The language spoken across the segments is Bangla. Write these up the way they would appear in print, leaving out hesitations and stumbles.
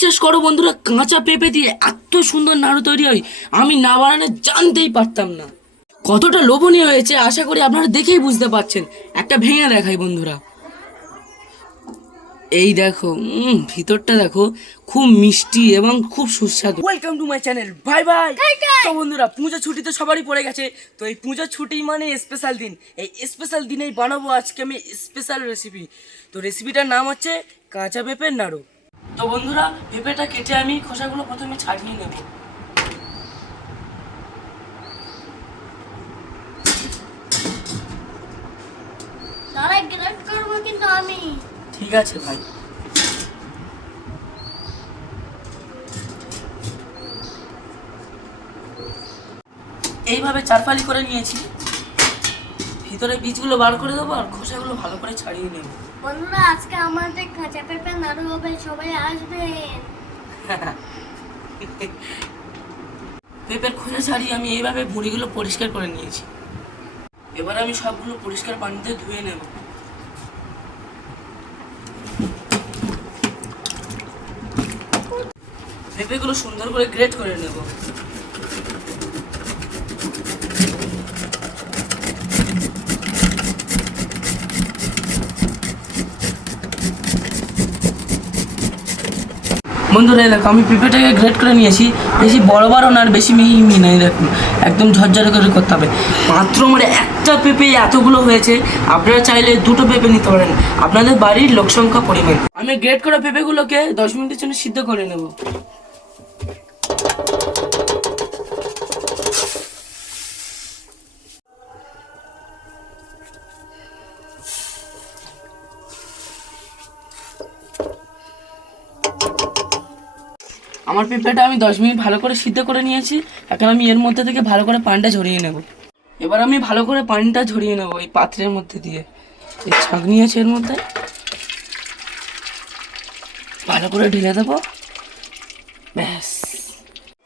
বিশ্বাস করো বন্ধুরা, কাঁচা পেঁপে দিয়ে এত সুন্দর নাড়ু তৈরি হয় আমি না বানানো জানতেই পারতাম না। কতটা লোভনীয় হয়েছে আশা করি আপনারা দেখেই বুঝতে পারছেন। একটা ভেঙে দেখাই বন্ধুরা, এই দেখো ভিতরটা দেখো, খুব মিষ্টি এবং খুব সুস্বাদু। Welcome to my channel, bye bye. তো বন্ধুরা, পুজো ছুটি তো সবারই পড়ে গেছে, তো এই পুজো ছুটি মানে স্পেশাল দিন। এই স্পেশাল দিনেই বানাবো আজকে আমি স্পেশাল রেসিপি। তো রেসিপিটার নাম হচ্ছে কাঁচা পেঁপের নাড়ু। তো বন্ধুরা, পেঁপেটা কেটে আমি খোসাগুলো প্রথমে ছাড়িয়ে নেব। ঠিক আছে ভাই। এইভাবে চারফালি করে নিয়েছি, ভিতরে বীজগুলো বার করে দেবো আর খোসাগুলো ভালো করে ছাড়িয়ে নেব। বন্ধুরা, আজকে আমাদের কাঁচা পেঁপে নাড়ু হবে, সবাই আসবেন। পেঁপের খোসা ছাড়িয়ে আমি এইভাবে ভুঁড়িগুলো পরিষ্কার করে নিয়েছি। এবার আমি সবগুলো পরিষ্কার পানিতে ধুয়ে নেব। পেঁপেগুলো সুন্দর করে গ্রেট করে নেব। বন্ধুরা, দেখো আমি পেঁপেটাকে গ্রেট করে নিয়েছি। বেশি বড় বড় না আর বেশি মিহি নাই, দেখুন একদম ঝরঝরে করে করতে হবে। মাত্র আমার একটা পেঁপে এতগুলো হয়েছে, আপনারা চাইলে দুটো পেঁপে নিতে পারেন আপনাদের বাড়ির লোক সংখ্যা পরিমাণ। আমি গ্রেট করা পেঁপেগুলোকে 10 মিনিটের জন্য সিদ্ধ করে নেব। আমার পেঁপেটা আমি 10 মিনিট ভালো করে সিদ্ধ করে নিয়েছি। এখন আমি এর মধ্যে থেকে ভালো করে পানিটা ঝরিয়ে নেব। এবার আমি ভালো করে পানিটা ঝরিয়ে নেব এই পাত্রের মধ্যে দিয়ে। এই ছাঁকনি আছে এর মধ্যে, ভালো করে ঢেলে দেবো, ব্যাস।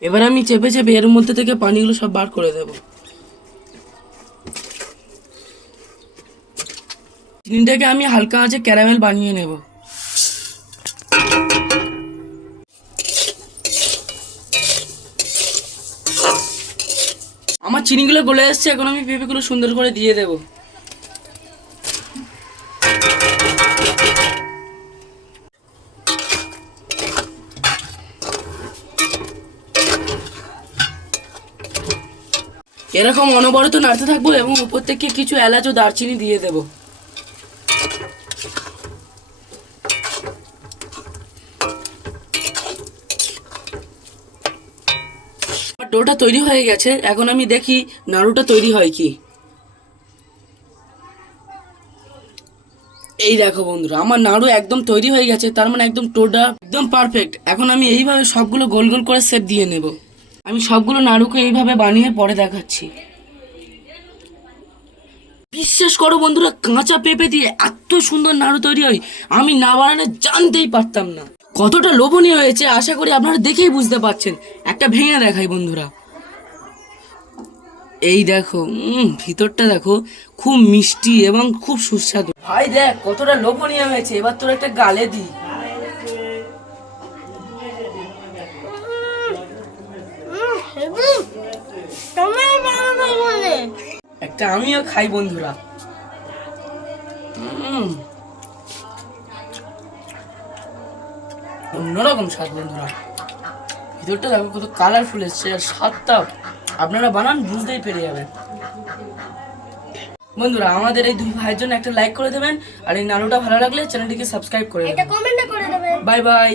এবার আমি চেপে চেপে এর মধ্যে থেকে পানিগুলো সব বার করে দেব। চিনিটাকে আমি হালকা আঁচে ক্যারামেল বানিয়ে নেব। আমার চিনিগুলো গলে এসছে, এখন আমি পেঁপেগুলো সুন্দর করে দিয়ে দেব। এরকম অনবরত নাড়তে থাকবো এবং উপর থেকে কিছু এলাচ ও দারচিনি দিয়ে দেব। ডোটা তৈরি হয়ে গেছে, এখন আমি দেখি নাড়ুটা তৈরি হয় কি। এই দেখো বন্ধুরা, আমার নাড়ু একদম তৈরি হয়ে গেছে, তার মানে একদম টোটা একদম পারফেক্ট। এখন আমি এইভাবে সবগুলো গোল গোল করে শেপ দিয়ে নেব। আমি সবগুলো নাড়ুকে এইভাবে বানিয়ে পরে দেখাচ্ছি। বিশ্বাস করো বন্ধুরা, কাঁচা পেঁপে দিয়ে এত সুন্দর নাড়ু তৈরি হয় আমি না বানানো জানতেই পারতাম না। কতটা লোভনীয় হয়েছে আশা করি আপনারা দেখেই বুঝতে পারছেন। একটা ভেঙে দেখাই বন্ধুরা, এই দেখো ভিতরটা দেখো, খুব মিষ্টি এবং খুব সুস্বাদু। ভাই দেখ কতটা লোভনীয় হয়েছে, এবার তোর একটা গালে দি। একটা আমিও খাই বন্ধুরা। অন্যরকম স্বাদ বন্ধুরা, ভিতরটা দেখো কত কালারফুল এসছে, আর স্বাদটা আপনারা বানান বুঝতেই পেরে যাবেন। বন্ধুরা, আমাদের এই দুই ভাইয়ের জন্য একটা লাইক করে দেবেন, আর এই নাড়ুটা ভালো লাগলে চ্যানেলটিকে সাবস্ক্রাইব করে দেবেন। এটা কমেন্ট করে দেবেন। Bye bye.